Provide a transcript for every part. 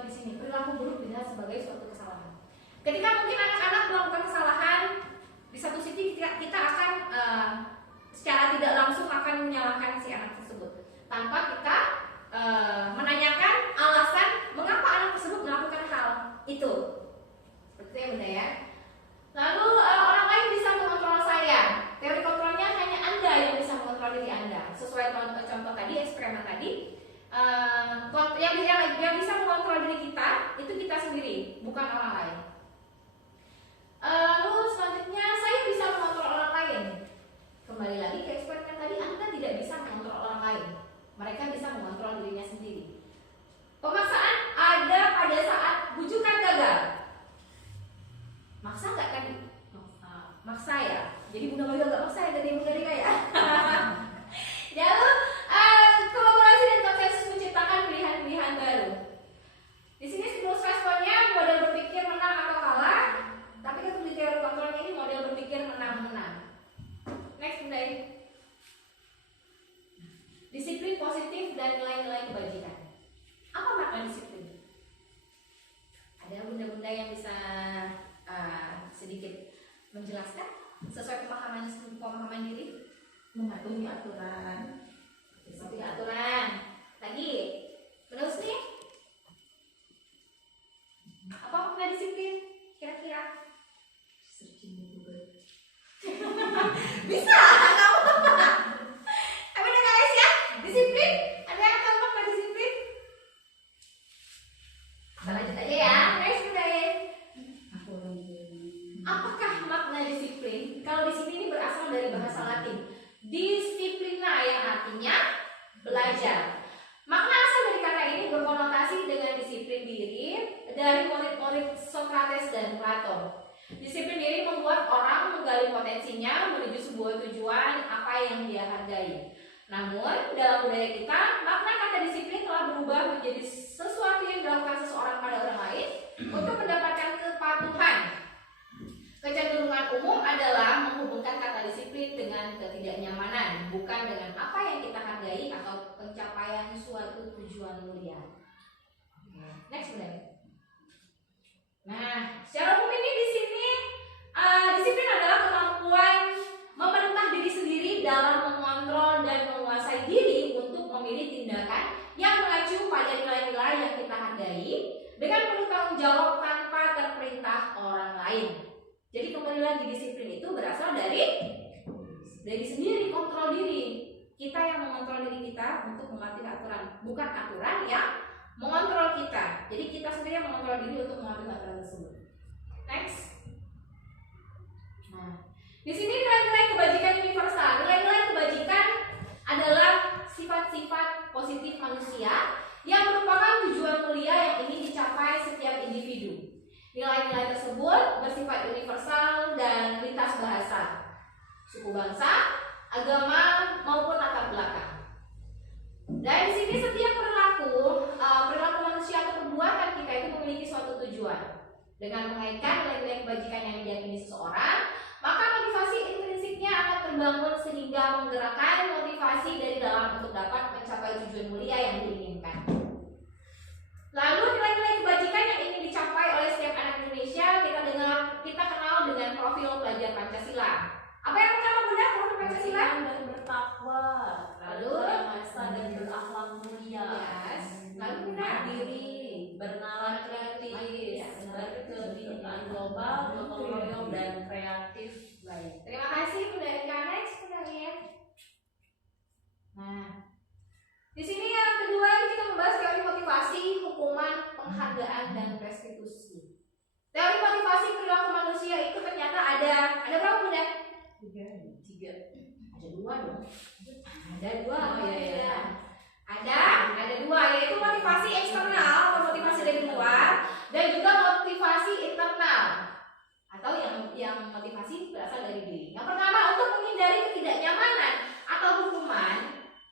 contoh di sini, perilaku buruk dilihat sebagai suatu kesalahan. Ketika mungkin anak-anak melakukan kesalahan, di satu sisi kita akan secara tidak langsung akan menyalahkan si anak tersebut tanpa kita menanyakan alasan mengapa anak tersebut melakukan hal itu. Seperti itu ya Bunda ya. Lalu orang lain bisa mengontrol saya. Teori kontrolnya hanya Anda yang bisa mengontrol diri Anda. Sesuai contoh tadi, eksperimen tadi, yang bisa mengontrol diri kita itu kita sendiri, bukan orang lain. Lalu selanjutnya, saya bisa mengontrol orang lain. Kembali lagi ke eksperimen tadi, Anda tidak bisa mengontrol orang lain. Mereka bisa mengontrol dirinya sendiri. Pemaksaan ada pada saat bujukan gagal. Maksa nggak tadi? Maksa ya. Jadi Bunda Mayu agak maksa ya dari Bunda Rika ya. Lalu kolaborasi dan konsensus menciptakan pilihan-pilihan baru. Di sini stimulus responnya model berpikir menang atau kalah. Tapi kalau di teori kontrolnya ini model berpikir menang-menang. Next Bunda. Disiplin positif dan nilai-nilai kebajikan. Apa makna disiplin? Ada bunda-bunda yang bisa sedikit menjelaskan sesuai pemahaman diri? Mematuhi aturan. Mematuhi aturan. Tadi terus nih, apa makna disiplin? Kira-kira? Searching di Google. Bisa, kamu tapi ada guys ya, disiplin. Ada yang tahu makna disiplin? Kita lanjut aja ya. Next today. Apakah makna disiplin? Kalau di sini ini berasal dari bahasa Latin, disiplina, yang artinya belajar. Makna asal dari kata ini berkonotasi dengan disiplin diri dari murid-murid Socrates dan Plato. Disiplin diri membuat orang menggali potensinya menuju sebuah tujuan apa yang dia hargai. Namun, dalam budaya kita, makna kata disiplin telah berubah menjadi sesuatu yang dilakukan seseorang pada orang lain untuk mendapatkan kepatuhan. Kecenderungan umum adalah menghubungkan kata disiplin dengan ketidaknyamanan, bukan dengan apa yang kita hargai atau pencapaian suatu tujuan mulia. Next, Bunda. Nah, secara umum ini di sini disiplin adalah kemampuan memerintah diri sendiri dalam mengontrol dan menguasai diri untuk memilih tindakan yang mengacu pada nilai-nilai yang kita hargai dengan penuh tanggung jawab tanpa terperintah orang lain. Jadi kembali lagi, disiplin itu berasal dari sendiri, kontrol diri. Kita yang mengontrol diri kita untuk mematuhi aturan, bukan aturan yang mengontrol kita. Jadi kita sendiri yang mengontrol diri untuk mematuhi aturan tersebut. Next. Nah, di sini nilai-nilai kebajikan universal. Nilai-nilai kebajikan adalah sifat-sifat positif manusia yang merupakan tujuan mulia yang ingin dicapai setiap individu. Nilai-nilai tersebut bersifat universal dan lintas bahasa, suku bangsa, agama maupun latar belakang. Dan di sini setiap perilaku manusia atau perbuatan kita itu memiliki suatu tujuan. Dengan mengaitkan nilai-nilai kebajikan yang diyakini seseorang, maka motivasi intrinsiknya akan terbangun sehingga menggerakkan motivasi dari dalam untuk dapat mencapai tujuan mulia yang diinginkan. Lalu nilai-nilai kebajikan yang ingin dicapai oleh setiap anak Indonesia kita kenal dengan profil pelajar Pancasila. Apa yang pertama Bunda, profil Pancasila? Dan bertakwa, lalu bermasa dan berakhlak mulia. Yes. Lalu Bunda, mandiri, bernalar kritis, berkebinekaan global, gotong royong dan kreatif. Baik. Terima kasih Bunda Rika. Next Bunda ya. Nah, di sini yang kedua kita membahas teori motivasi, hukuman, penghargaan dan restitusi. Teori motivasi perilaku manusia itu ternyata ada berapa Bunda? Tiga. Ada dua dong. Ada dua. Oh, iya. Ada dua, yaitu motivasi eksternal atau motivasi dari luar dan juga motivasi internal atau yang motivasi berasal dari diri. Yang pertama, untuk menghindari ketidaknyamanan atau hukuman,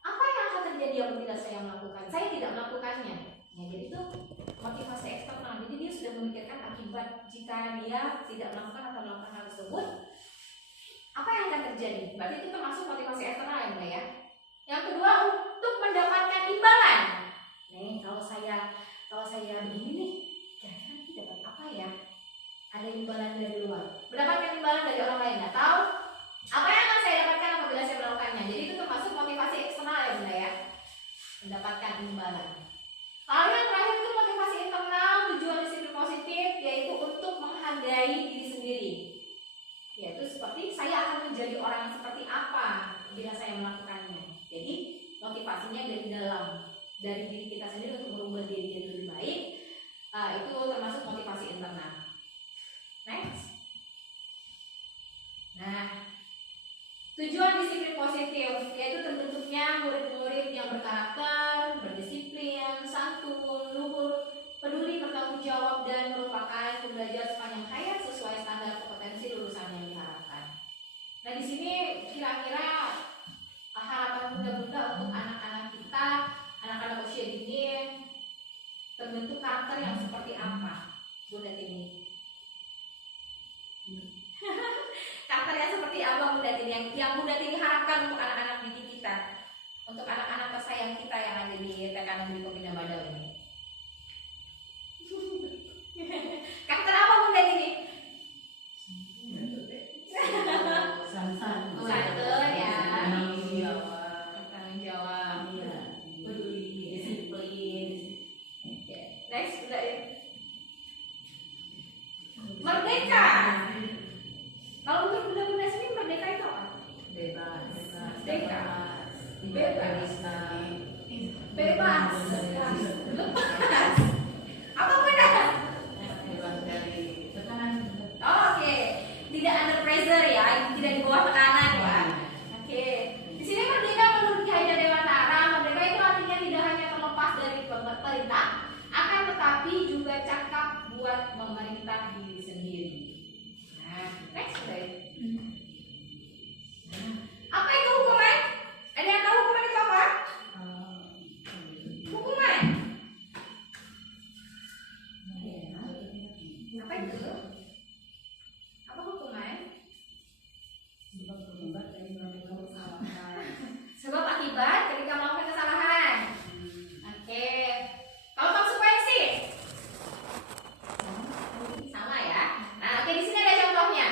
apa yang akan terjadi apabila saya melakukan? Saya tidak melakukannya. Ya, jadi itu motivasi eksternal. Jadi dia sudah memikirkan akibat jika dia tidak melakukan atau melakukan hal tersebut. Apa yang akan terjadi? Berarti itu termasuk motivasi eksternal ya, Bunda ya. Yang kedua, untuk mendapatkan imbalan. Nih, kalau saya begini nih, Lalu yang terakhir itu motivasi internal, tujuan disiplin positif yaitu untuk menghargai diri sendiri. Yaitu seperti saya akan menjadi orang yang seperti apa bila saya melakukannya. Jadi motivasinya dari dalam, dari diri kita sendiri untuk merubah diri jadi lebih baik. Itu termasuk motivasi internal. Next. Nah, tujuan disiplin positif yaitu terbentuknya murid-murid yang berkarakter, berdisiplin, santun, luhur, peduli, bertanggung jawab, dan merupakan pembelajar sepanjang hayat sesuai standar kompetensi lulusan yang diharapkan. Nah, di sini kira-kira harapan bunda-bunda untuk anak-anak kita, anak-anak usia dini, terbentuk karakter yang seperti apa, Bunda Tini? Karakter yang seperti apa Bunda Tini yang Bunda Tini harapkan untuk anak-anak didik kita, untuk anak-anak tersayang kita yang ada di TK Negeri Pembina Badau ini? Karakter apa Bunda Tini? Santun ya, bertanggung jawab, peduli, disiplin. Next Bunda Tini. Merdeka. Kalau menurut bunda-bunda sini merdeka itu apa? Bebas. Bebas. Lepas. Apa beda? Bebas dari tekanan. Oke. Tidak under pressure ya, tidak di bawah tekanan ya. Oke. Di sini merdeka menurut Ki Hajar Dewantara, merdeka itu artinya tidak hanya terlepas dari perintah, akan tetapi juga cakap buat memerintah diri sendiri. Nah, next slide. Apa itu hukuman? Ada yang tahu hukuman itu apa? Hukuman. Apa itu? Apa hukuman? Sebab akibat ketika melakukan kesalahan. Oke. Kalau konsekuensi? Sama ya. Nah, oke, di sini ada contohnya.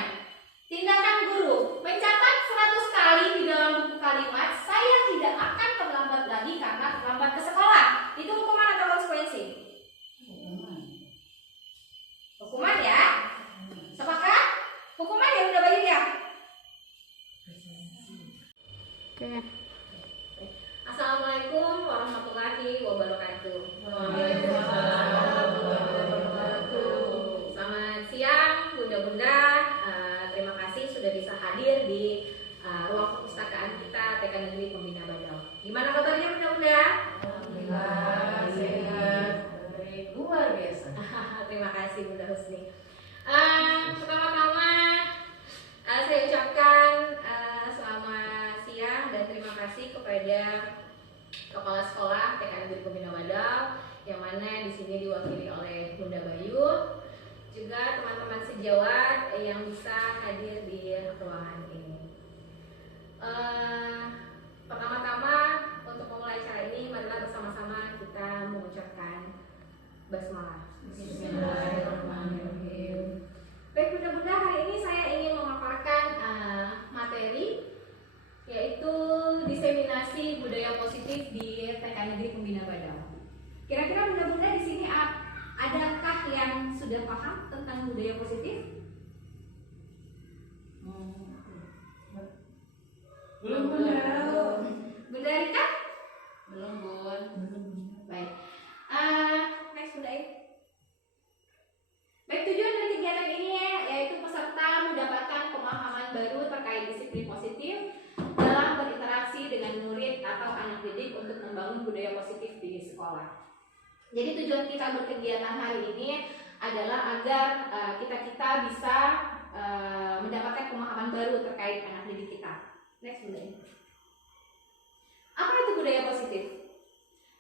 Tindakan guru mencatat 100 kali di dalam buku kalimat saya tidak akan terlambat lagi karena terlambat ke sekolah. Itu hukuman atau konsekuensi? Hukuman ya. Sepakat? Hukuman ya udah baik ya. Oke. Assalamualaikum warahmatullahi wabarakatuh. Selamat siang bunda-bunda. Terima kasih sudah bisa hadir di ruang perpustakaan kita TK Negeri Pembina Badau. Gimana kabarnya bunda-bunda? Alhamdulillah sehat, baik, luar biasa. Terima kasih Bunda Husni. Pertama-tama saya ucapkan selamat siang dan terima kasih kepada Kepala Sekolah TK Negeri Pembina Badau yang mana di sini diwakili oleh Bunda Bayu, juga teman-teman sejawat yang bisa hadir di ruangan ini. Pertama-tama untuk memulai acara ini, marilah bersama-sama kita mengucapkan basmalah. Bismillahirrahmanirrahim. Baik bunda-bunda, hari ini saya ingin memaparkan materi yaitu diseminasi budaya positif di TK Negeri Pembina Badau. Kira-kira bunda-bunda di sini adakah yang sudah paham tentang budaya positif? Belum tahu. Bunda Rika? Belum Bun. Baik. Next Bunda I. Baik, tujuan dari kegiatan ini yaitu peserta mendapatkan pemahaman baru terkait disiplin positif dalam berinteraksi dengan murid atau anak didik untuk membangun budaya positif di sekolah. Jadi tujuan kita berkegiatan hari ini adalah agar kita bisa mendapatkan pemahaman baru terkait anak didik kita. Next Bunda. Apa itu budaya positif?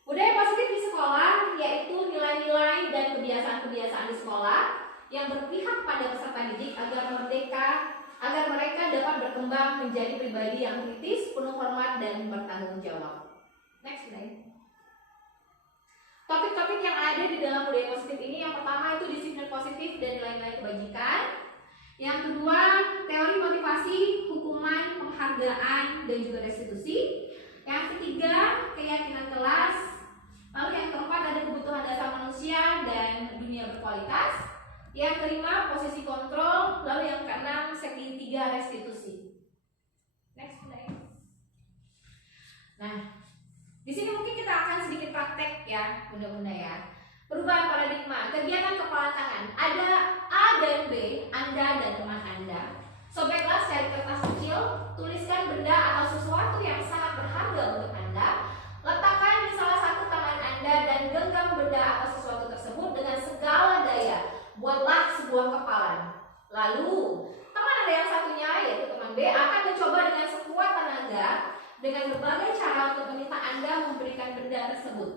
Budaya positif di sekolah yaitu nilai-nilai dan kebiasaan-kebiasaan di sekolah yang berpihak pada peserta didik agar mereka dapat berkembang menjadi pribadi yang kritis, penuh hormat dan bertanggung jawab. Next slide. Topik-topik yang ada di dalam budaya positif ini, yang pertama itu disiplin positif dan nilai-nilai kebajikan. Yang kedua, teori motivasi, hukuman, penghargaan, dan juga restitusi. Yang ketiga, keyakinan kelas. Lalu yang keempat ada kebutuhan dunia berkualitas. Yang kelima, posisi kontrol. Lalu yang keenam, segitiga restitusi. Next. Nah, di sini mungkin kita akan sedikit praktek ya, bunda-bunda ya. Perubahan paradigma, kegiatan kepala tangan. Ada A dan B, Anda dan teman Anda. Sobeklah secari kertas kecil, tuliskan benda atau sesuatu yang sangat berharga untuk Anda. Letakkan di salah satu tangan Anda dan genggam benda atau sesuatu tersebut dengan segala daya. Buatlah sebuah kepalan. Lalu, teman Anda yang satunya, yaitu teman B, akan mencoba dengan sekuat tenaga dengan berbagai cara untuk meminta Anda memberikan benda tersebut.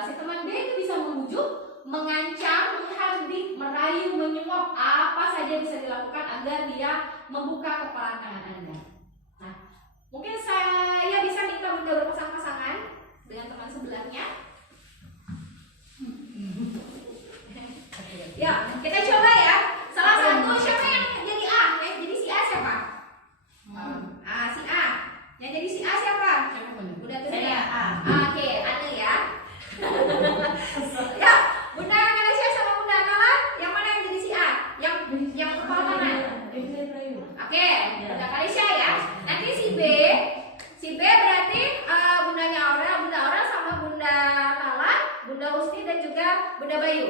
Si teman B itu bisa membujuk, mengancam, menghardik, merayu, menyuap, apa saja bisa dilakukan agar dia membuka kepala tangan Anda. Nah, mungkin saya bisa minta bunda berpasang-pasangan dengan teman sebelahnya. Ya, kita coba ya. Salah satu siapa yang jadi A? Yang jadi si A siapa? Si A. Yang jadi si A siapa? Udah tuh ya. Oke, Ane ya. Ya, Bunda Malaysia sama Bunda Akala, yang mana yang jadi si A? Yang kepala tangan. Oke, Bunda Malaysia ya. Nanti si B berarti bundanya Bunda Aura sama Bunda Kala, Bunda Husni dan juga Bunda Bayu.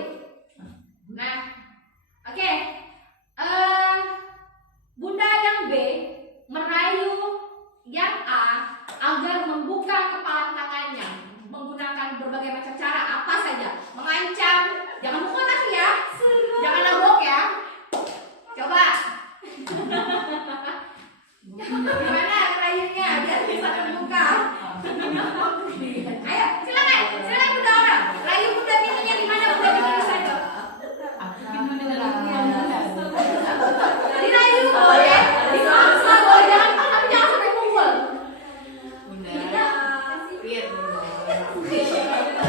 Nah, oke. Bunda yang B merayu yang A agar membuka kepala tangannya menggunakan berbagai macam cara, apa saja, mengancam, jangan mukul tapi ya, jangan nabok ya. Coba. Gimana rayunya biar bisa terbuka? Ayo, silakan Bunda Aura. Rayu Bunda pintunya di mana? Bunda pintunya saja. Dirayu boleh, dipaksa boleh, tapi jangan sampai pukul. Bunda, lihat Bunda.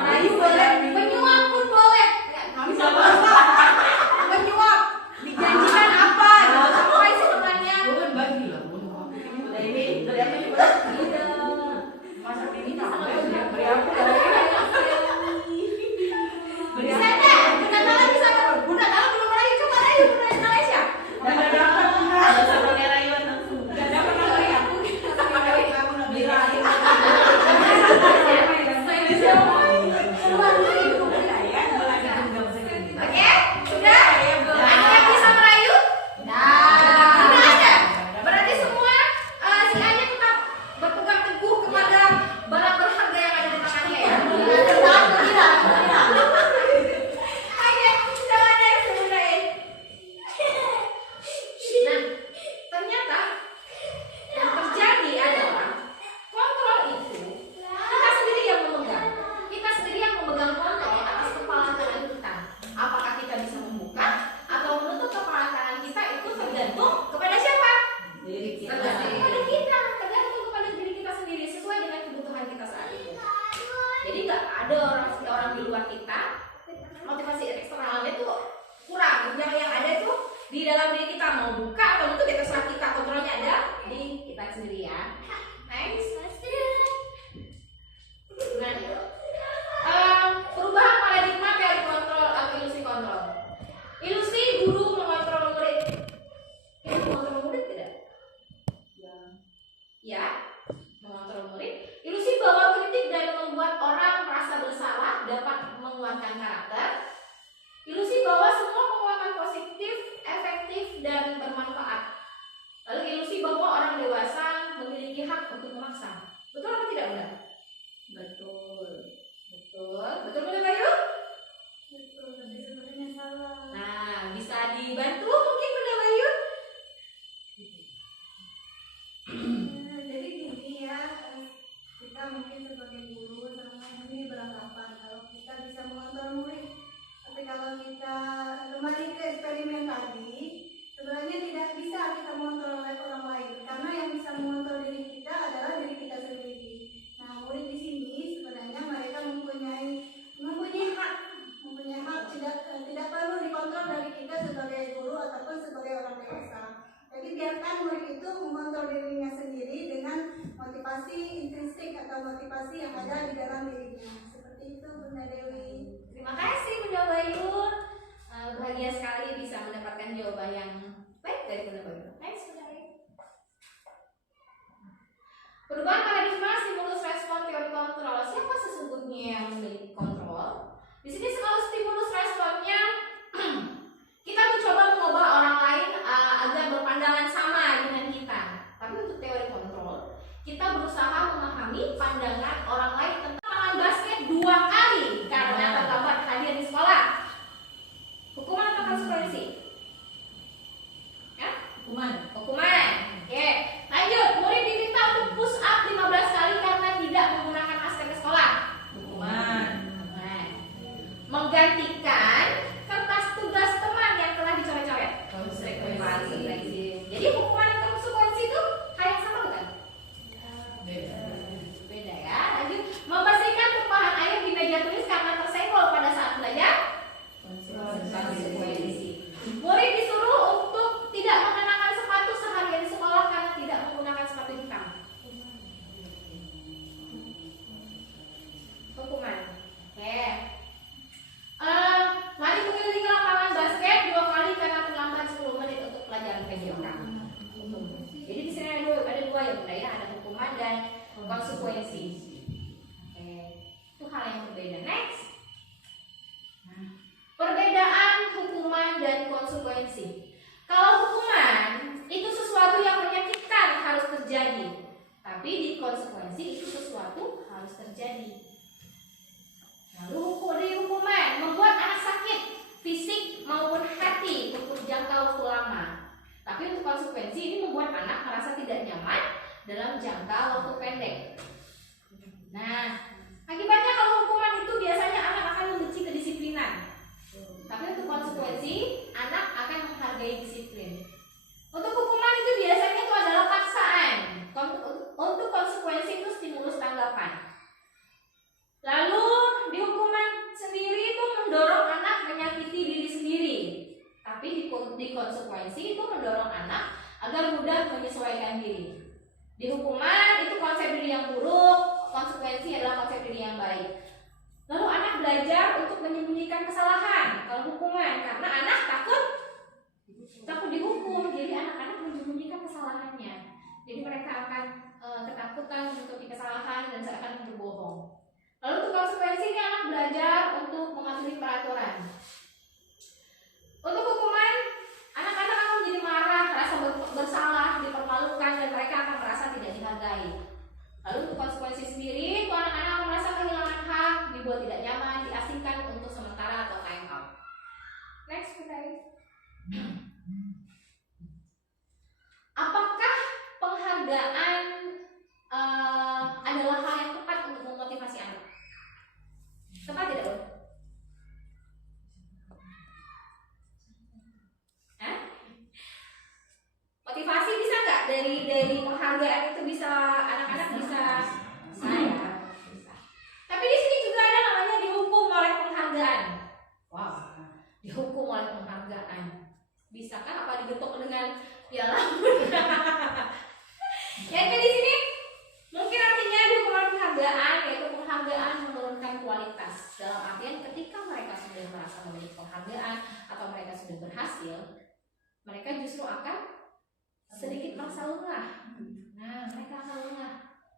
Rayu boleh, menyuap pun boleh. Menyuap, dijanjikan apa? Apa isi temannya? Bukan bagi lah, Bunda. Masak ini beri aku. Bisa enggak? Bunda Kala bisa enggak? Bunda Kala belum merayu, coba rayu Bunda Malaysia. Oke, sudah? Ada yang bisa merayu? Sudah ada. Berarti semua si A-nya tetap berpegang teguh kepada barang berharga yang ada di tangannya ya. Oke, coba deh sebenarnya. Nah, ternyata yang terjadi adalah kontrol itu kita sendiri yang memegang. Kita sendiri yang memegang kontrol atas kepala tangan kita. Apakah kita bisa membuka atau menutup kepala tangan kita itu tergantung kepada siapa? Tergantung kepada kita, tergantung kepada diri kita sendiri sesuai dengan kebutuhan kita saat itu. Jadi nggak ada orang di luar kita, motivasi eksternalnya itu kurang. Yang ada itu di dalam diri kita, mau buka atau menutup ya terserah kita, kontrolnya ada di kita sendiri ya. Next. Nah, perubahan paradigma teori kontrol atau ilusi kontrol. Ilusi guru mengontrol murid. Kita mengontrol murid tidak? Ya, mengontrol murid. Ilusi bahwa kritik dan membuat orang merasa bersalah dapat menguatkan karakter. Ilusi bahwa semua penguatan positif, efektif, dan bermanfaat. Lalu ilusi bahwa orang dewasa memiliki hak untuk memaksa. Betul atau tidak, Bunda? Betul. Betul Bunda Bayu? Betul, tapi sebenarnya salah. Nah, bisa dibantu mungkin Bunda Bayu? Jadi gini ya, kita mungkin sebagai guru sama ini beranggapan kalau kita bisa mengontrol murid. Tapi kalau kita kembali ke eksperimen tadi, sebenarnya tidak bisa kita mengontrol oleh orang lain, karena yang bisa mengontrol diri kita adalah diri kita sendiri. Nah, murid di sini sebenarnya mereka mempunyai hak tidak perlu dikontrol dari kita sebagai guru ataupun sebagai orang dewasa. dewasa. Jadi biarkan murid itu mengontrol dirinya sendiri dengan motivasi intrinsik atau motivasi yang ada di dalam dirinya. Seperti itu Bunda Dewi. Terima kasih Bunda Bayu. Bahagia sekali bisa mendapatkan jawaban yang baik dari Bunda Bayu. Next Bunda Bayu. Perubahan paradigma stimulus respon teori kontrol. Siapa sesungguhnya yang memiliki kontrol? Di sini kalau stimulus responnya kita mencoba mengubah orang lain agar berpandangan sama dengan kita. Tapi untuk teori kontrol, kita berusaha memahami pandangan orang lain tentang lapangan basket 2 kali karena terlambat hadir di sekolah. Hukuman atau konsekuensi? Ya? Hukuman. Oke. Lanjut, murid diminta untuk push up 15 kali karena tidak menggunakan masker ke sekolah. Hukuman. Menggantikan kertas tugas teman yang telah dicoret-coret. Konsekuensi. Jadi hukuman dan konsekuensi itu hal yang sama bukan? Beda. Beda ya. Lanjut, membersihkan tumpahan air di meja tulis karena tersenggol pada saat belajar. Konsekuensi. Murid disuruh untuk tidak mengenakan sepatu seharian di sekolah karena tidak menggunakan sepatu hitam. Hukuman. Oke. Mari mengelilingi lapangan basket 2 kali karena terlambat 10 menit untuk pelajaran PJOK. Jadi di sini ada dua ya Bunda ya, ada hukuman dan konsekuensi. Oke, itu hal yang berbeda. Next, perbedaan hukuman dan konsekuensi. Kalau hukuman itu sesuatu yang menyakitkan harus terjadi, tapi di konsekuensi itu sesuatu harus terjadi. Lalu di hukuman membuat anak sakit fisik maupun hati untuk jangka waktu lama. Tapi untuk konsekuensi ini membuat anak merasa tidak nyaman dalam jangka waktu pendek. Nah, akibatnya kalau hukuman itu biasanya anak akan membenci kedisiplinan. Tapi untuk konsekuensi anak akan menghargai disiplin. Untuk hukuman itu biasanya itu adalah paksaan. Untuk konsekuensi itu stimulus tanggapan. Lalu di hukuman sendiri itu mendorong anak menyakiti diri sendiri. Tapi di konsekuensi itu mendorong anak agar mudah menyesuaikan diri. Di hukuman itu konsep diri yang buruk, konsekuensi adalah konsep diri yang baik. Lalu anak belajar untuk menyembunyikan kesalahan. Kalau hukuman, karena anak takut dihukum, jadi anak-anak menyembunyikan kesalahannya. Jadi mereka akan ketakutan menutupi kesalahan dan seakan berbohong. Lalu untuk konsekuensi ini anak belajar untuk mematuhi peraturan. Untuk hukuman, anak-anak akan menjadi marah, merasa bersalah, dipermalukan, dan mereka akan merasa tidak dihargai. Lalu untuk konsekuensi sendiri, itu anak-anak akan merasa kehilangan hak, dibuat tidak nyaman, diasingkan untuk sementara atau time out. Next, guys. Apakah penghargaan adalah hal yang tepat untuk memotivasi anak? Tepat tidak, Bun? Hah? Motivasi bisa nggak dari penghargaan itu bisa anak-anak bisa saya bisa. Tapi di sini juga ada namanya dihukum oleh penghargaan. Wow, dihukum oleh penghargaan. Bisakah apa digetok dengan piala? Yang di sini mungkin artinya dihukum penghargaan, yaitu penghargaan menurunkan kualitas. Dalam artian ketika mereka sudah merasa memiliki penghargaan atau mereka sudah berhasil, mereka justru akan sedikit merasa lengah. Nah, mereka akan lengah.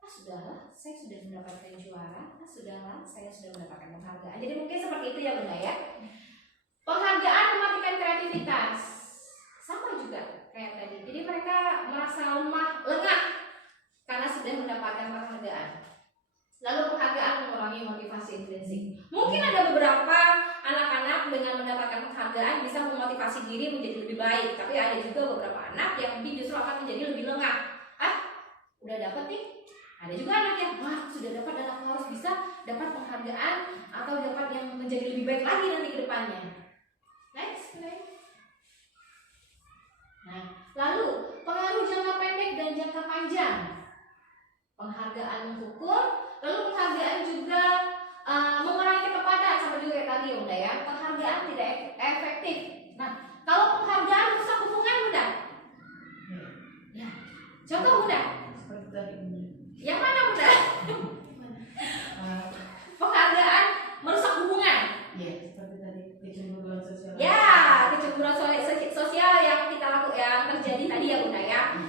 Sudahlah, saya sudah mendapatkan juara. Sudahlah, saya sudah mendapatkan penghargaan. Jadi mungkin seperti itu ya Bunda ya. Penghargaan mematikan kreativitas. Sama juga kayak tadi. Jadi mereka merasa lengah karena sudah mendapatkan penghargaan. Lalu penghargaan mengurangi motivasi intrinsik. Mungkin ada beberapa anak-anak dengan mendapatkan penghargaan bisa memotivasi diri menjadi lebih baik. Tapi ada juga beberapa anak yang mungkin justru akan menjadi lebih lengah. Udah dapat nih. Ada juga anak yang sudah dapat dan aku harus bisa dapat penghargaan atau dapat yang menjadi lebih baik lagi nanti ke depannya. Next. Nah, lalu pengaruh jangka pendek dan jangka panjang. Penghargaan menghukum, lalu penghargaan juga mengurangi ketepatan sama juga kayak tadi Bunda ya. Penghargaan tidak efektif. Nah, kalau penghargaan rusak hubungan Bunda,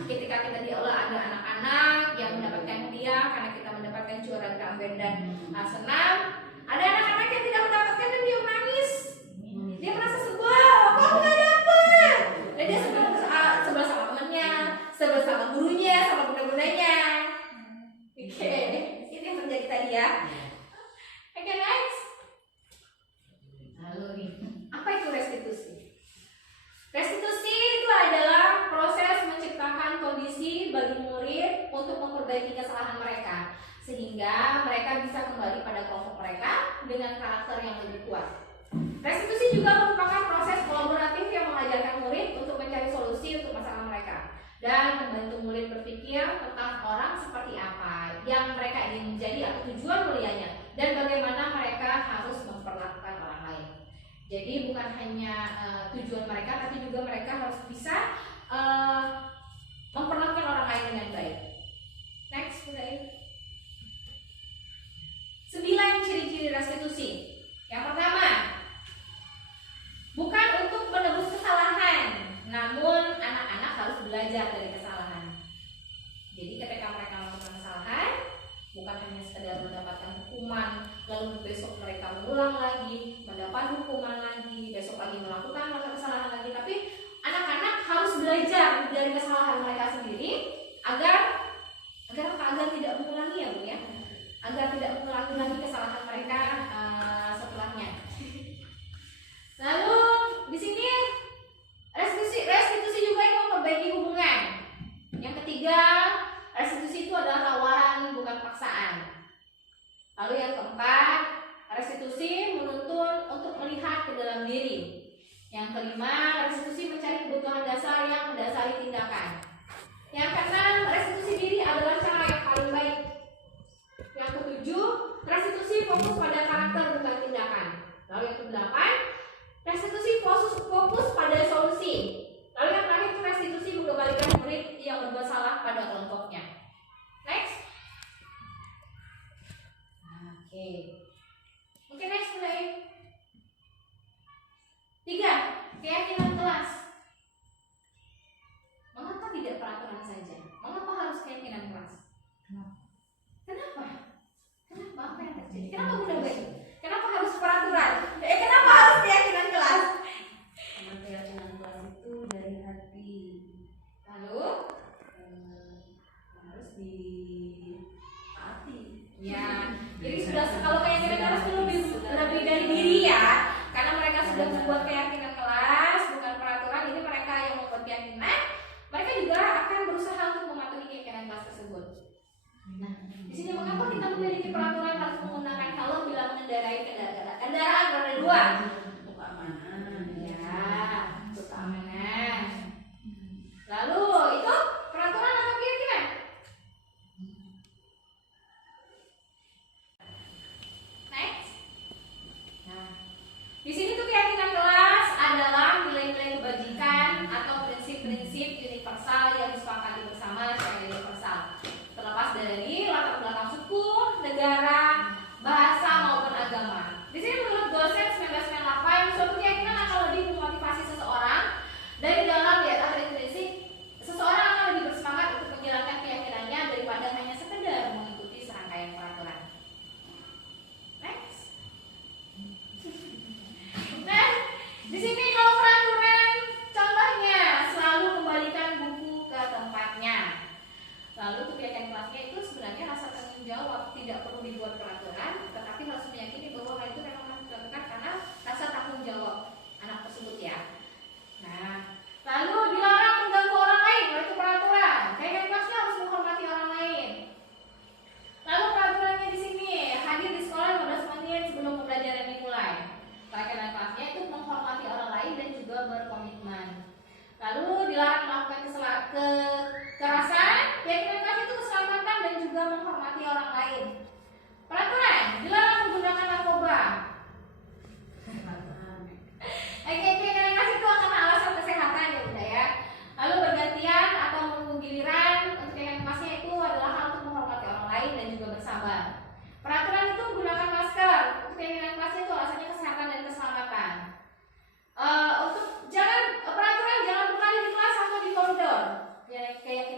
ketika kita di aula ada anak-anak yang mendapatkan hadiah karena kita mendapatkan juara drum band dan senam, ada anak-anak yang tidak mendapatkan dan dia menangis, dia merasa sebel, kok aku nggak dapet, dan dia sebel sama temennya, sebel sama gurunya, sama bunda-bundanya. Oke, ini yang terjadi tadi ya. Oke, next. Lalu nih. Apa itu restitusi? Restitusi itu adalah proses menciptakan kondisi bagi murid untuk memperbaiki kesalahan mereka sehingga mereka bisa kembali pada kelompok mereka dengan karakter yang lebih kuat. Restitusi juga merupakan proses kolaboratif yang mengajarkan murid untuk mencari solusi untuk masalah mereka dan membantu murid berpikir tentang orang seperti apa yang mereka ingin menjadi atau tujuan mulianya dan bagaimana mereka harus memperlakukan orang lain. Jadi bukan hanya tujuan mereka, tapi juga mereka harus bisa memperlakukan orang lain dengan baik. Next, mulai. 9 ciri-ciri restitusi. Yang pertama, bukan untuk menebus kesalahan, namun anak-anak harus belajar dari kesalahan. Jadi ketika mereka melakukan kesalahan, bukan hanya sekedar mendapatkan hukuman, lalu besok mereka mengulang lagi, mendapat hukuman lagi, besok lagi melakukan kesalahan lagi, tapi anak-anak harus belajar dari kesalahan mereka sendiri agar tidak mengulangi ya Bu ya, agar tidak mengulangi lagi kesalahan mereka setelahnya. Lalu di sini restitusi juga yang memperbaiki hubungan. Yang ketiga, restitusi itu adalah tawaran bukan paksaan. Lalu yang keempat, restitusi menuntun untuk melihat ke dalam diri. Yang kelima, restitusi mencari kebutuhan dasar yang mendasari tindakan. Yang keenam, restitusi diri adalah cara yang paling baik. Yang ketujuh, restitusi fokus pada karakter bukan tindakan. Lalu yang kedelapan, restitusi fokus pada solusi. Lalu yang terakhir, restitusi mengembalikan murid yang berbuat salah pada kelompoknya. Next. Oke. Oke, next mulai. 3. Keyakinan kelas. Mengapa tidak peraturan saja? Mengapa harus keyakinan kelas? Kenapa? Kenapa? Apa yang terjadi? Kenapa Bunda Baik? Kenapa harus peraturan? Kenapa harus keyakinan kelas? Karena keyakinan kelas itu dari hati. Lalu Harus ditaati. ya, jadi sudah kalau keyakinan kelas itu lebih dari diri ya, karena mereka sudah membuat keyakinan kelas bukan peraturan. Jadi mereka yang membuat keyakinan, mereka juga akan berusaha untuk mematuhi keyakinan kelas tersebut. Nah, di sini mengapa kita memiliki peraturan harus menggunakan helm bila mengendarai kendaraan roda 2? Untuk keamanan. Ya, untuk keamanan. Lalu itu peraturan atau keyakinan? Next. Nah, di sini tuh keyakinan kelas adalah nilai-nilai kebajikan atau prinsip-prinsip universal yang disepakati bersama secara universal, terlepas dari latar belakang suku, negara, bahasa maupun agama. Di sini menurut dosen 1998, suatu keyakinan akan lebih memotivasi seseorang dari dalam di atas prinsip. Seseorang akan lebih bersemangat untuk menjalankan keyakinannya daripada hanya sekedar mengikuti serangkaian peraturan. Next. Nah, di sini kalau peraturan, contohnya selalu kembalikan buku ke tempatnya. Lalu untuk keyakinan kelasnya itu sebenarnya rasa tanggung jawab, tidak perlu dibuat peraturan, tetapi harus meyakini bahwa hal itu memang harus dilakukan karena rasa tanggung jawab anak tersebut ya. Nah, lalu dilarang mengganggu orang lain, itu peraturan. Keyakinan kelasnya harus menghormati orang lain. Lalu peraturannya di sini, hadir di sekolah 15 menit sebelum pembelajaran dimulai. Keyakinan kelasnya itu menghormati orang lain dan juga berkomitmen. Lalu dilarang melakukan kekerasan, keyakinan kelas itu keselamatan dan juga menghormati orang lain. Peraturan, dilarang menggunakan narkoba. Keyakinan kelas itu karena alasan kesehatan ya Bunda ya. Lalu bergantian atau menunggu giliran, untuk keyakinan kelasnya itu adalah hal untuk menghormati orang lain dan juga bersabar. Peraturan itu menggunakan masker, untuk keyakinan kelasnya itu alasannya kesehatan dan keselamatan. Untuk peraturan jangan berlari di kelas atau di koridor. Ya, keyakinan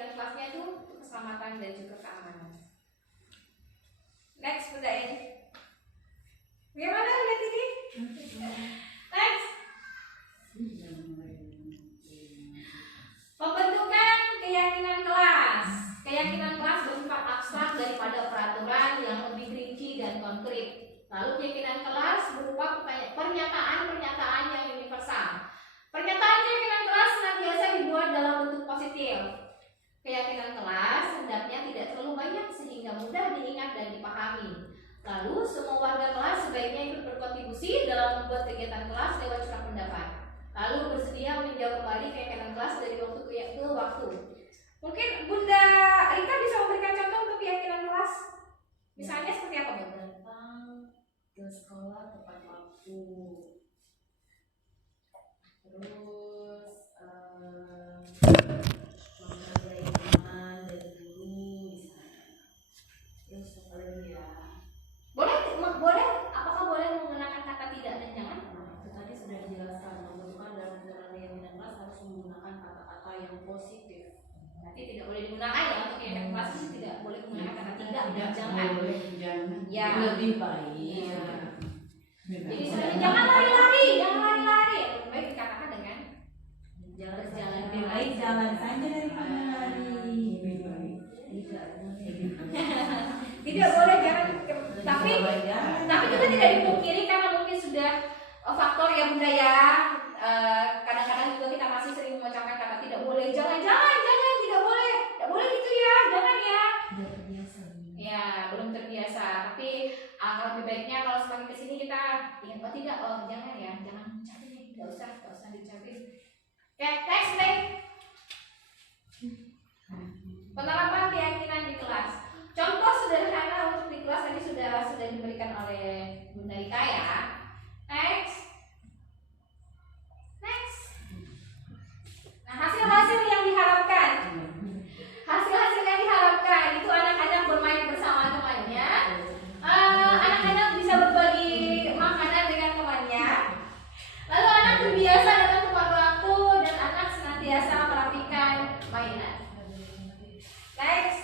sehingga mudah diingat dan dipahami. Lalu semua warga kelas sebaiknya ikut berkontribusi dalam membuat kegiatan kelas lewat surat pendapat. Lalu bersedia meninjau kembali kegiatan kelas dari waktu ke waktu. Mungkin Bunda Rika bisa memberikan contoh untuk keyakinan kelas. Misalnya seperti apa, Bu? Datang ke sekolah tepat waktu. Terus menghargai teman dan guru misalnya. Terus apa lagi ya? Apakah boleh menggunakan kata tidak dan jangan? Itu tadi sudah dijelaskan, membutuhkan dalam kegiatan keyakinan kelas harus menggunakan kata-kata yang positif. Berarti tidak boleh digunakan ya untuk keyakinan kelas itu tidak boleh menggunakan kata tidak dan jangan. Jangan. Ya. Lebih baik. Iya. Jadi misalnya jangan lari-lari. Lebih baik dikatakan dengan Jalan-jalan Lebih baik jalan saja daripada lari. Lebih baik. tidak boleh jangan. Tapi Jalan. kita tidak dipungkiri karena mungkin sudah faktor ya Bunda ya. Kadang-kadang juga kita masih sering mengucapkan kata tidak boleh, jangan, tidak boleh gitu ya, jangan ya. Tidak terbiasa. Ya, belum terbiasa. Tapi lebih baiknya kalau semakin kesini kita ingat tidak, jangan ya, jangan mengucapin, nggak usah diucapin. Oke, next. Penerapan keyakinan di kelas. Contoh sederhana untuk di kelas tadi sudah diberikan oleh Bunda Rika ya. Next. Nah, hasil-hasil yang diharapkan. Hasil-hasil yang diharapkan itu anak-anak bermain bersama temannya. Anak-anak bisa berbagi makanan dengan temannya. Lalu anak terbiasa datang tepat waktu dan anak senantiasa merapikan mainan. Next.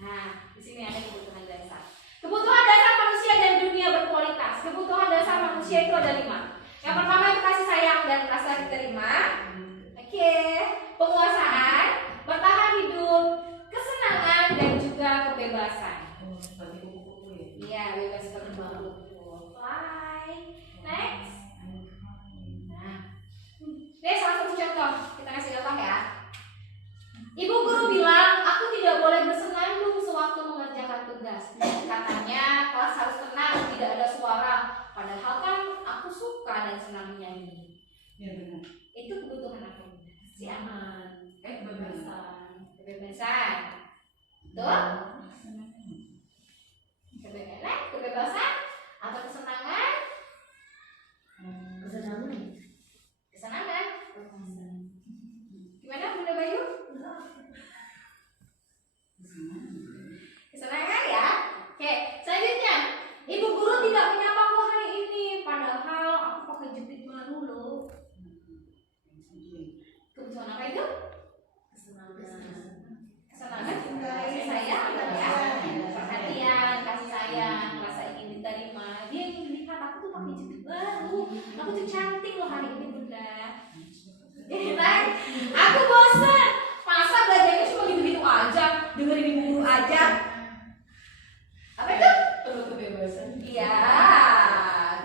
Nah, di sini ada kebutuhan dasar. Kebutuhan dasar manusia dan dunia berkualitas. Kebutuhan dasar manusia itu ada 5. Yang pertama itu kasih sayang dan rasa diterima. Oke, penguasaan, bertahan hidup, kesenangan dan juga kebebasan. Seperti kupu-kupu ya. Iya, bebas terbang. Fly. Next. Nah, ini salah satu contoh. Kita kasih contoh ya. Ibu guru bilang, aku tidak boleh bersenandung sewaktu mengerjakan tugas. Katanya kelas harus tenang, tidak ada suara. Padahal kan aku suka dan senang menyanyi. Ya benar. Itu kebutuhan aku. Si aman. Kebebasan. Kebebasan. Betul? Kebebasan atau kesenangan? Kesenangan. Kesenangan. Gimana Bunda Bayu? Kesenangan ya. Oke, selanjutnya. Ibu guru tidak menyapaku hari ini, padahal aku pakai jepit baru loh. Kebutuhan apa itu? Kesenangan juga kasih sayang ya. Perhatian, kasih sayang, rasa ingin diterima. Dia ingin melihat aku tuh pakai jepit baru. Aku tuh cantik loh hari ini Bunda. Aku bosan. Masa belajarnya cuma gitu-gitu aja, dengerin ibu guru aja. Apa itu? Perlu kebebasan. Iya,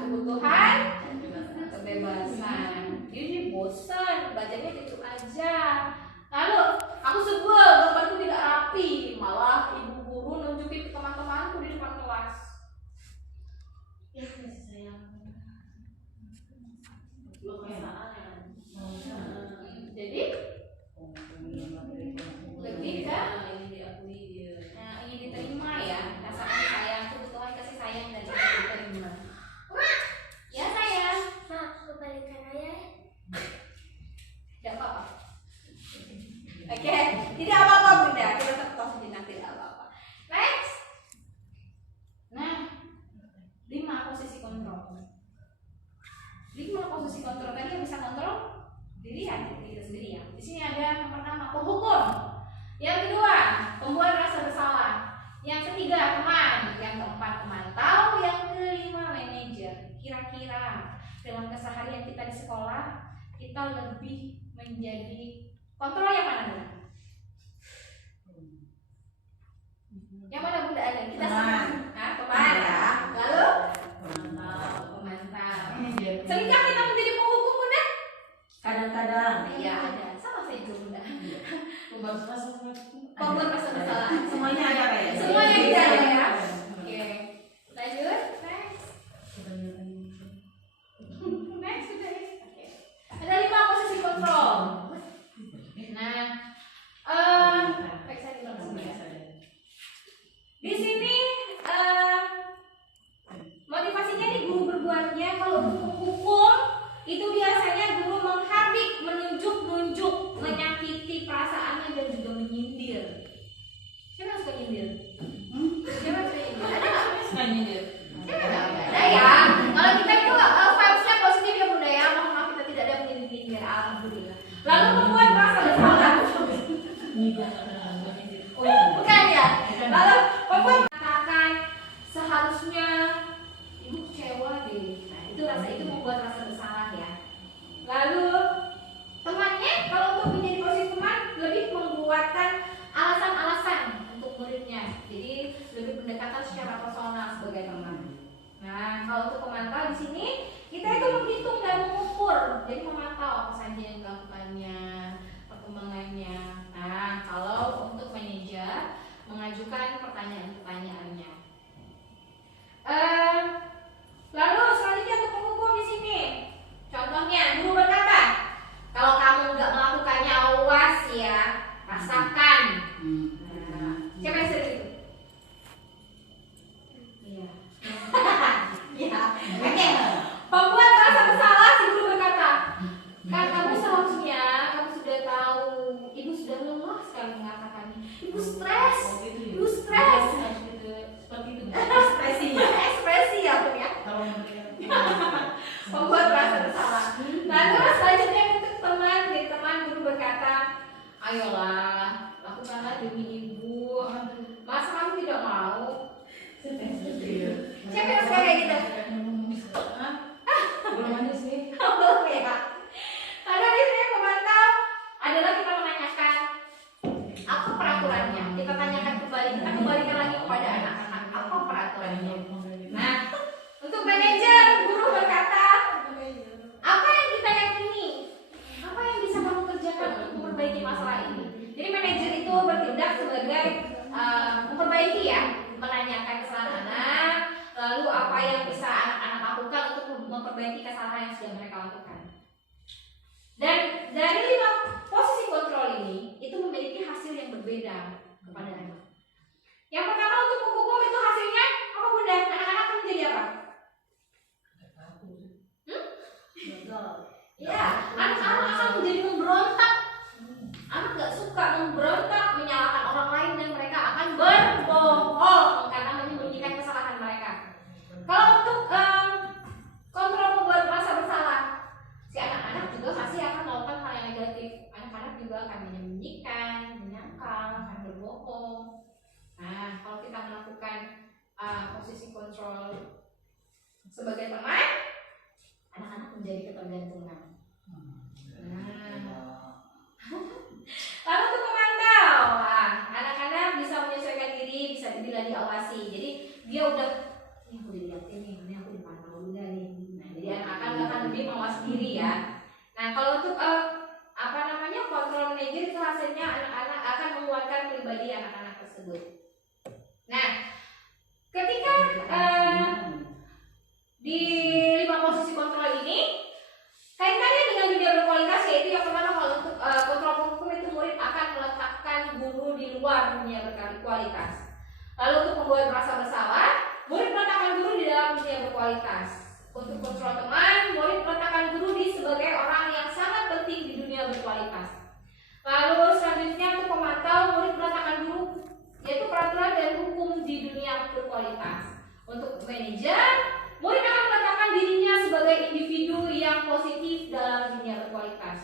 kebutuhan kebebasan. Ini bosan, belajarnya gitu aja. Lalu aku sebel, gambarku tidak rapi. Malah ibu guru nunjukin ke teman-temanku di depan kelas. Ya, kasih sayang. Jadi lebih ke ini diakui dia. ingin diterima ya, rasa kasih sayang, kebutuhan kasih sayang dan ingin diterima. Ya sayang. Aku balikan ayah. Tidak apa-apa. Oke, tidak apa-apa Bunda. Kita tetap sejenak tidak apa-apa. Next. Nah, 5 posisi kontrol. 5 posisi kontrol tadi yang bisa kontrol diri kita sendiri ya. Di sini ada yang pertama penghukum. Yang kedua, pembuat rasa bersalah. Yang ketiga, teman. Yang keempat, pemantau. Yang kelima, manajer. Kira-kira dalam keseharian kita di sekolah, kita lebih menjadi kontrol yang mana Bunda? Yang mana Bunda ada? Kita Teman. teman ya. Lalu pemantau. Seringkah kita menjadi penghukum Bunda? Kadang-kadang. Iya ada. Sama saya juga Bunda. Pembuat rasa Pembuat rasa bersalah. Semuanya ada kayak. Semuanya bisa ya. Oke. Lanjut. Next. Next udah ya. Oke. Ada 5 posisi kontrol. Nah, baik, saya bilang dulu ya. Di sini motivasinya nih guru berbuatnya kalau untuk menghukum itu biasanya guru menghardik, menunjuk-nunjuk, menyakiti perasaannya dan juga menyindir. Siapa yang suka nyindir? Siapa yang suka nyindir? Ada nggak? Suka nyindir. Siapa nggak ada ya? Kalau kita itu vibes-nya positif ya Bunda ya. Mohon maaf kita tidak ada menyindir, alhamdulillah. Lalu membuat merasa bersalah. Bukan ya? Lalu membuat mengatakan seharusnya ibu kecewa deh. Nah, itu membuat rasa bersalah ya. Lalu temannya kalau untuk menjadi posisi teman lebih membuatkan alasan-alasan untuk muridnya. Jadi lebih pendekatan secara personal sebagai teman. Nah, kalau untuk pemantau di sini kita itu menghitung dan mengukur. Jadi memantau apa saja yang dilakukannya, perkembangannya. Nah, kalau untuk manajer mengajukan pertanyaan-pertanyaannya. Lalu selanjutnya untuk penghukum di sini. Contohnya, guru berkata, kalau kamu nggak melakukannya awas ya, rasakan. Nah, siapa yang sering itu? Iya. Iya. Oke. Pembuat merasa bersalah si guru berkata, kan kamu seharusnya kamu sudah tahu, ibu sudah lelah sekali mengatakannya. Ibu stres. Ibu stres. Seperti itu. Ekspresi ya Bu ya. Membuat merasa bersalah. Nah terus selanjutnya untuk teman guru berkata, ayolah lakukanlah demi ibu. Masa kamu tidak mau? Siapa yang suka kayak gitu? Belum sih. Belum ya. Karena di sini pemantau adalah kita menanyakan apa peraturannya. Kita tanyakan kembali, kita kembalikan lagi kepada anak-anak apa peraturannya. Nah, untuk manajer guru berkata, apa yang kita yakini? Apa yang bisa kamu kerjakan untuk memperbaiki masalah ini? Jadi manajer itu bertindak sebagai memperbaiki ya, menanyakan kesalahan anak, lalu apa yang bisa anak-anak lakukan untuk memperbaiki kesalahan yang sudah mereka lakukan. Dan dari 5 posisi kontrol ini itu memiliki hasil yang berbeda kepada anak. Yang pertama untuk menghukum itu hasilnya apa Bunda? Anak-anak akan menjadi apa? Ya, anak-anak akan menjadi memberontak. Anak gak suka memberontak, menyalahkan orang lain dan mereka akan berbohong karena menyembunyikan kesalahan mereka. Kalau untuk kontrol membuat merasa bersalah, si anak-anak juga pasti akan melakukan hal yang negatif. Anak-anak juga akan menyembunyikan, menyangkal, akan berbohong. Nah, kalau kita melakukan posisi kontrol sebagai teman, anak-anak menjadi ketergantungan. Lalu untuk memantau, anak-anak bisa menyesuaikan diri, bisa dibilang diawasi. Jadi dia udah, ini aku dilihatin nih, ini aku dipantau udah nih. Nah, jadi anak-anak akan lebih mawas diri ya. Nah, kalau untuk kontrol manajer itu hasilnya anak-anak akan menguatkan pribadi anak-anak tersebut. Nah, ketika di 5 posisi kontrol ini kaitannya dengan dunia berkualitas, yaitu yang pertama kalau untuk kontrol hukum itu murid akan meletakkan guru di luar dunia berkualitas. Lalu untuk membuat merasa bersalah, murid meletakkan guru di dalam dunia berkualitas. Untuk kontrol teman, murid meletakkan guru di sebagai orang yang sangat penting di dunia berkualitas. Lalu selanjutnya untuk pemantau, murid meletakkan guru yaitu peraturan dan hukum di dunia berkualitas. Untuk manajer, murid akan meletakkan dirinya sebagai individu yang positif dalam dunia berkualitas.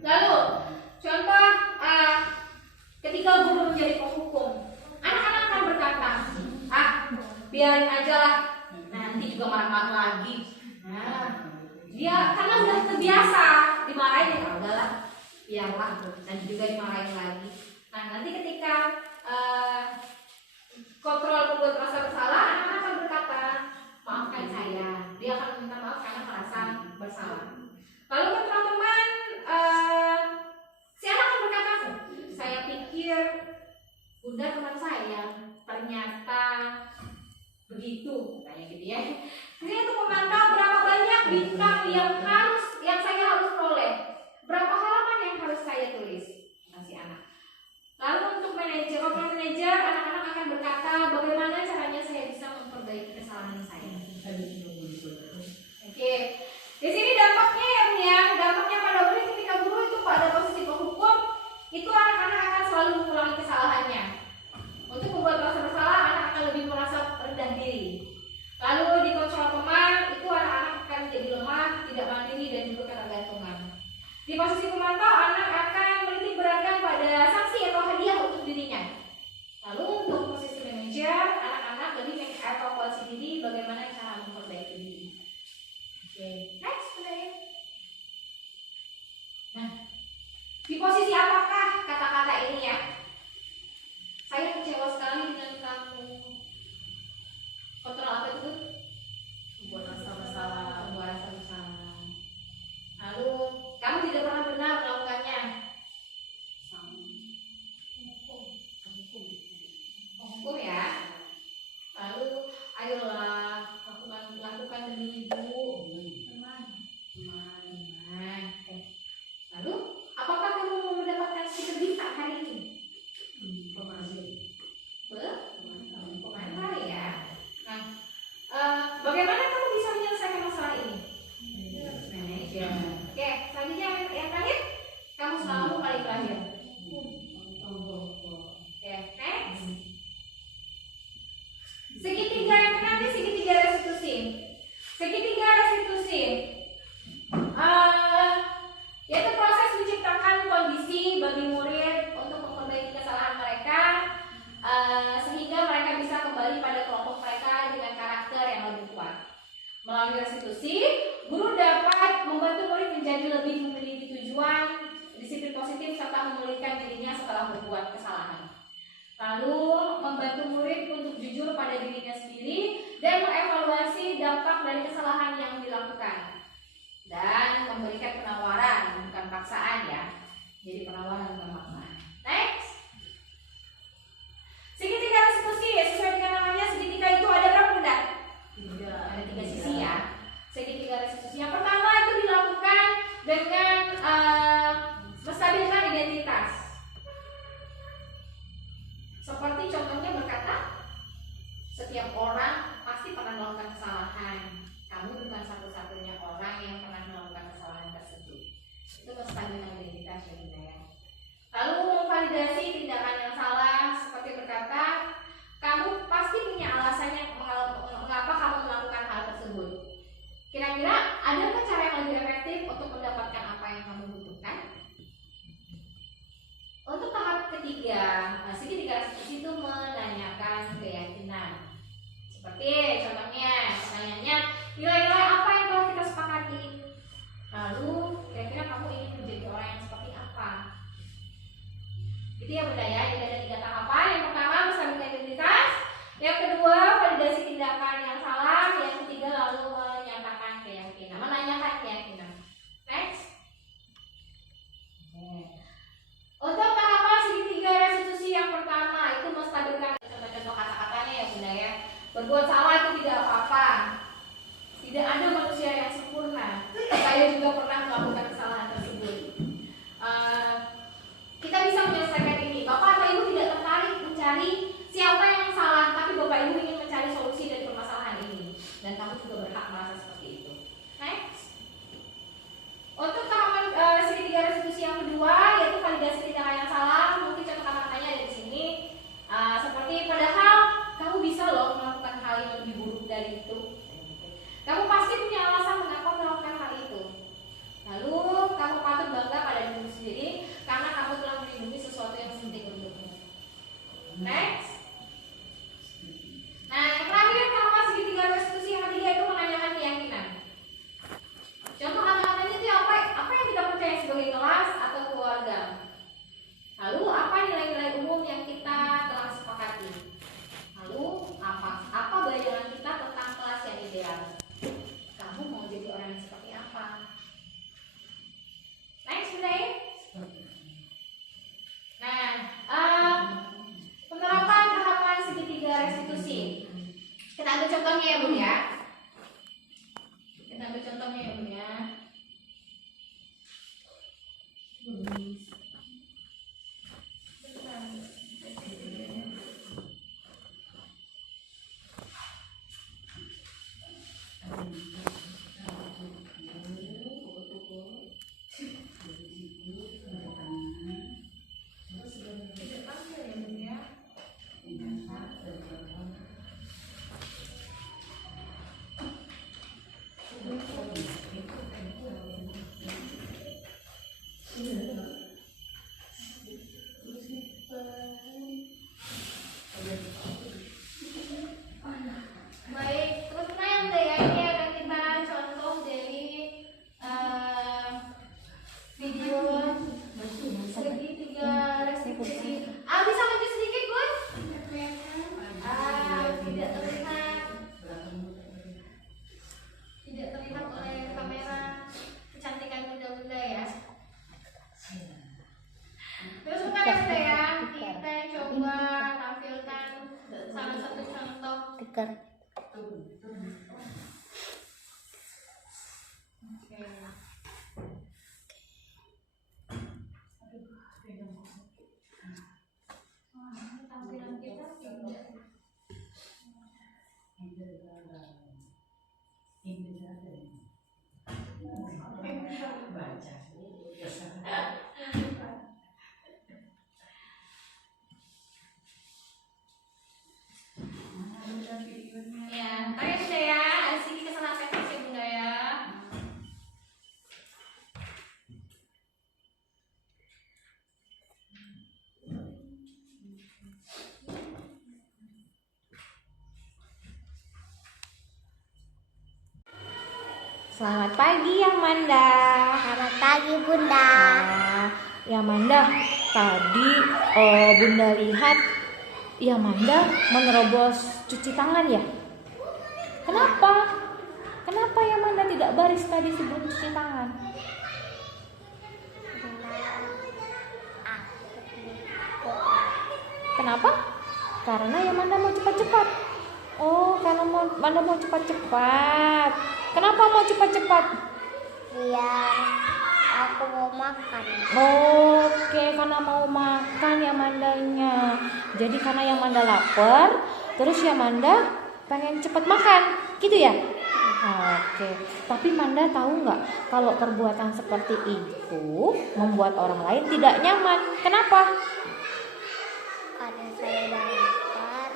Lalu, contoh ketika guru menjadi penghukum, anak-anak akan berkata, biarin aja lah, nanti juga marah-marah lagi. Nah, dia karena udah terbiasa dimarahin ya udahlah, biarlah, nanti juga dimarahin lagi. Nah, nanti ketika kontrol membuat merasa bersalah, anak-anak akan berkata, maafkan saya. Dia akan meminta maaf karena merasa bersalah. Lalu ke teman-teman, si anak akan berkata, saya pikir begitu, katanya gitu ya. Jadi untuk memantau berapa banyak bintang yang saya harus peroleh, berapa halaman yang harus saya tulis, kasih anak. Lalu untuk content manager, anak-anak akan berkata bagaimana caranya saya bisa memperbaiki kesalahan saya. Oke, di sini dampaknya ya Bu ya, dampaknya pada murid ketika guru itu pada posisi penghukum, itu anak-anak akan selalu mengulangi kesalahannya. Untuk membuat merasa bersalah, anak akan lebih merasa rendah diri. Lalu di kontrol teman, itu anak-anak akan menjadi lemah, tidak mandiri dan juga ketergantungan. Di posisi pemantau, anak akan menitik beratkan pada sanksi atau hadiah untuk dirinya. Lalu untuk posisi manajer, anak-anak lebih mengevaluasi diri bagaimana cara memperbaiki diri. Oke, next please. Nah, di posisi apakah kata-kata ini ya? Saya kecewa sekali dengan kamu. Kontrol apa itu? Membuat rasa bersalah. Membuat rasa bersalah. Lalu kamu tidak pernah benar melakukannya. Menghukum ya. Lalu ayolah lakukan demi ibu. Teman. Lalu apakah kamu mau mendapatkan stiker bintang hari ini? Komentar ya. Nah, bagaimana kamu bisa menyelesaikan masalah ini? Manajer. Oke, selanjutnya yang terakhir, kamu selalu paling terakhir. Oke, next. Segitiga yang keenam ini segitiga restitusi. Segitiga restitusi, yaitu proses menciptakan kondisi bagi murid untuk memperbaiki kesalahan mereka, sehingga mereka bisa kembali pada kelompok mereka dengan karakter yang lebih kuat. Melalui restitusi, guru dapat membantu murid menjadi lebih memiliki tujuan, disiplin positif, serta memulihkan dirinya setelah berbuat kesalahan. Lalu membantu murid untuk jujur pada dirinya sendiri dan mengevaluasi dampak dari kesalahan yang dilakukan. Dan memberikan penawaran, bukan paksaan ya. Jadi penawaran bukan paksaan. Next. Segitiga restitusi, sesuai dengan namanya, segitiga itu ada berapa benda? Ada 3 sisi ya. Segitiga restitusi yang pertama itu dilakukan dengan menstabilkan identitas. Seperti contohnya berkata, setiap orang pasti pernah melakukan kesalahan. Kamu bukan satu-satunya orang yang pernah melakukan kesalahan tersebut. Itu menstabilkan identitas ya bunda ya. Lalu memvalidasi tindakan yang salah, seperti berkata, kamu pasti punya alasannya mengapa kamu melakukan hal tersebut. Kira-kira adakah cara yang lebih efektif untuk mendapatkan apa yang kamu butuhkan? Untuk tahap ketiga, segitiga restitusi itu menanyakan keyakinan. Seperti contohnya, pertanyaannya, nilai-nilai apa yang telah kita sepakati? Lalu, kira-kira kamu ingin menjadi orang yang seperti apa? Itu ya bunda ya, jadi ada 3 tahapan. Yang pertama, menstabilkan identitas. Yang kedua, validasi tindakan yang salah. Yang ketiga, lalu menyatakan keyakinan, menanyakan keyakinan. Next. Untuk tahapan segitiga restitusi yang pertama, itu menstabilkan contoh-contoh kata-katanya ya bunda ya. Berbuat salah itu tidak apa-apa. Tidak ada manusia yang sempurna. Saya juga pernah melakukan kesalahan tersebut. Kita bisa menyelesaikan ini. Bapak ada Selamat pagi Yamanda. Selamat pagi Bunda. Yamanda, tadi Bunda lihat Yamanda menerobos cuci tangan ya? Kenapa? Kenapa Yamanda tidak baris tadi sebelum cuci tangan? Kenapa? Karena Yamanda mau cepat-cepat. Oh, karena Yamanda mau cepat-cepat. Kenapa mau cepat-cepat? Biar aku mau makan. Oke, karena mau makan Yamandanya. Jadi karena Yamanda lapar, terus Yamanda pengen cepat makan, gitu ya? Oke, tapi Manda tahu nggak kalau perbuatan seperti itu membuat orang lain tidak nyaman? Kenapa? Karena saya udah lapar,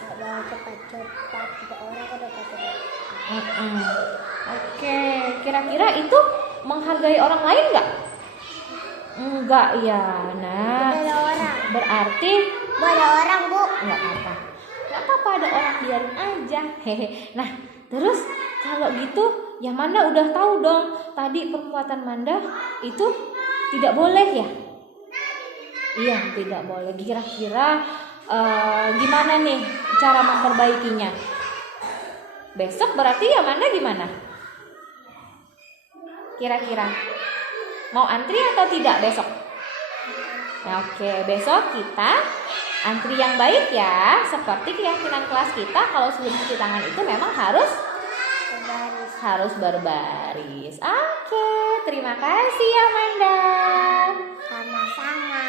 gak mau cepat-cepat. Juga orang udah cepat. Oke, kira-kira itu menghargai orang lain nggak? Enggak ya. Nah, Ada orang. berarti Ada orang Bu. nggak apa-apa. Nggak apa-apa, ada orang, biarin aja. Hehe. Nah, terus kalau gitu ya Manda udah tahu dong tadi perbuatan Manda itu tidak boleh ya? Iya, tidak boleh. Kira-kira gimana nih cara memperbaikinya? Besok berarti ya Manda gimana? Kira-kira mau antri atau tidak besok? Nah, oke, besok kita antri yang baik ya. Seperti keyakinan kelas kita, kalau sebelum cuci tangan itu memang harus berbaris. Oke, terima kasih Amanda. Sama-sama.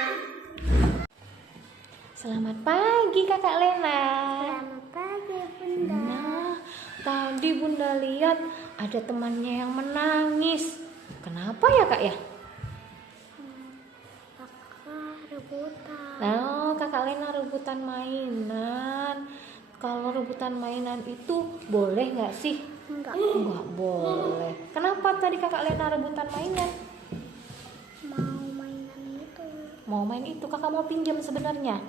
Selamat pagi Kakak Lena. Selamat pagi Bunda. Nah, tadi Bunda lihat ada temannya yang menangis. Kenapa ya Kak ya? Kakak rebutan. Nah, Kakak Lena rebutan mainan. Kalau rebutan mainan itu boleh nggak sih? Enggak. Nggak boleh. Kenapa tadi Kakak Lena rebutan mainan? Mau mainan itu. Mau main itu, Kakak mau pinjam sebenarnya.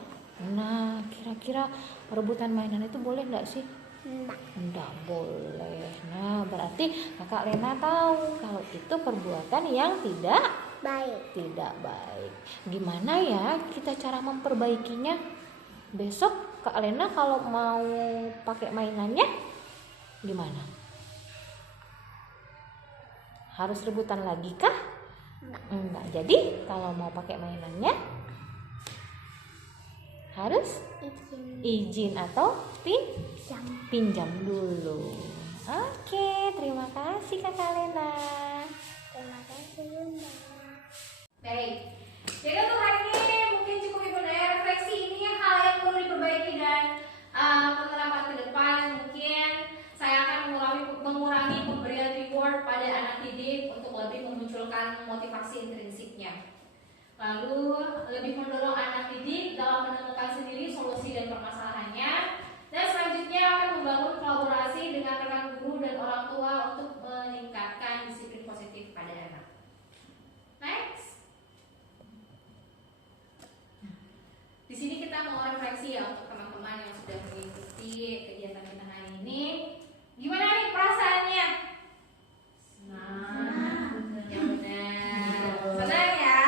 Nah, kira-kira rebutan mainan itu boleh nggak sih? Enggak. Nggak boleh. Nah, berarti Kakak Lena tahu kalau itu perbuatan yang tidak baik. Gimana ya kita cara memperbaikinya? Besok Kak Lena kalau mau pakai mainannya gimana? Harus rebutan lagi kah? Enggak. Jadi kalau mau pakai mainannya harus izin atau pinjam dulu. Oke, terima kasih Kakak Lena. Terima kasih Bunda. Baik, jadi untuk hari ini mungkin cukup Ibu Daya refleksi ini hal yang perlu diperbaiki dan penerapan ke depan. Mungkin saya akan mengurangi pemberian reward pada anak didik untuk lebih memunculkan motivasi intrinsiknya. Lalu lebih mendorong anak didik dalam menemukan sendiri solusi dan permasalahannya. Dan selanjutnya akan membangun kolaborasi dengan rekan guru dan orang tua untuk meningkatkan disiplin positif pada anak. Next. Di sini kita mau refleksi ya untuk teman-teman yang sudah mengikuti kegiatan kita hari ini. Gimana nih perasaannya? Senang. Ya benar. Senang ya?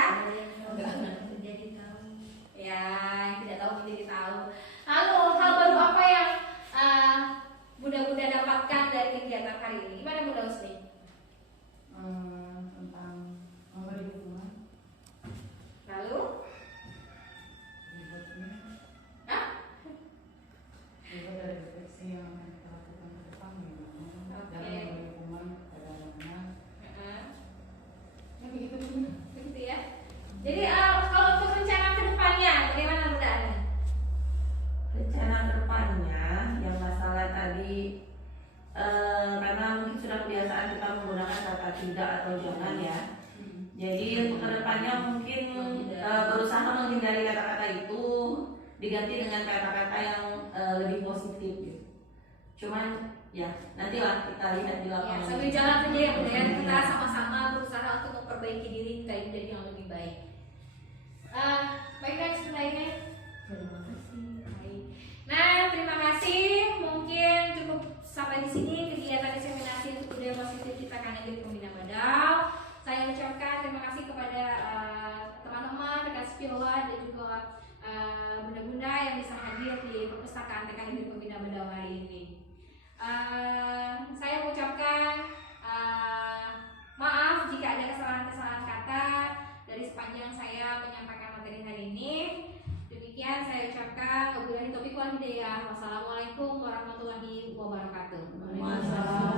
Ya, yang tidak tahu menjadi tahu. Lalu hal baru apa yang Bunda-bunda dapatkan dari kegiatan hari ini? Gimana Bunda Usni? Tentang memberi dukungan. Lalu? Hah? Juga dari refleksi yang akan kita lakukan ke depan dalam memberi dukungan kepada anak-anak. Ya begitu Bunda. Begitu ya. Jadi kalau untuk rencana ke depannya bagaimana Bunda? Rencana kedepannya yang masalah tadi karena mungkin sudah kebiasaan kita menggunakan kata tidak atau jangan ya. Jadi untuk kedepannya mungkin berusaha menghindari kata-kata itu, diganti dengan kata-kata yang lebih positif gitu. Cuman ya nantilah kita lihat di Ya, lapangan. sambil jalan saja ya Bunda ya. Kita sama-sama berusaha untuk memperbaiki diri kita jadi yang lebih baik. Baik guys, sebenarnya. Terima kasih. Baik. Nah, terima kasih. Mungkin cukup sampai di sini kegiatan diseminasi ocewa dan juga bunda-bunda yang bisa hadir di perpustakaan TK Negeri Pembina Bedawang hari ini. Saya mengucapkan maaf jika ada kesalahan-kesalahan kata dari sepanjang saya menyampaikan materi hari ini. Demikian saya ucapkan wabillahi taufiq wal hidayah. Wassalamualaikum warahmatullahi wabarakatuh. Waalaikumsalam.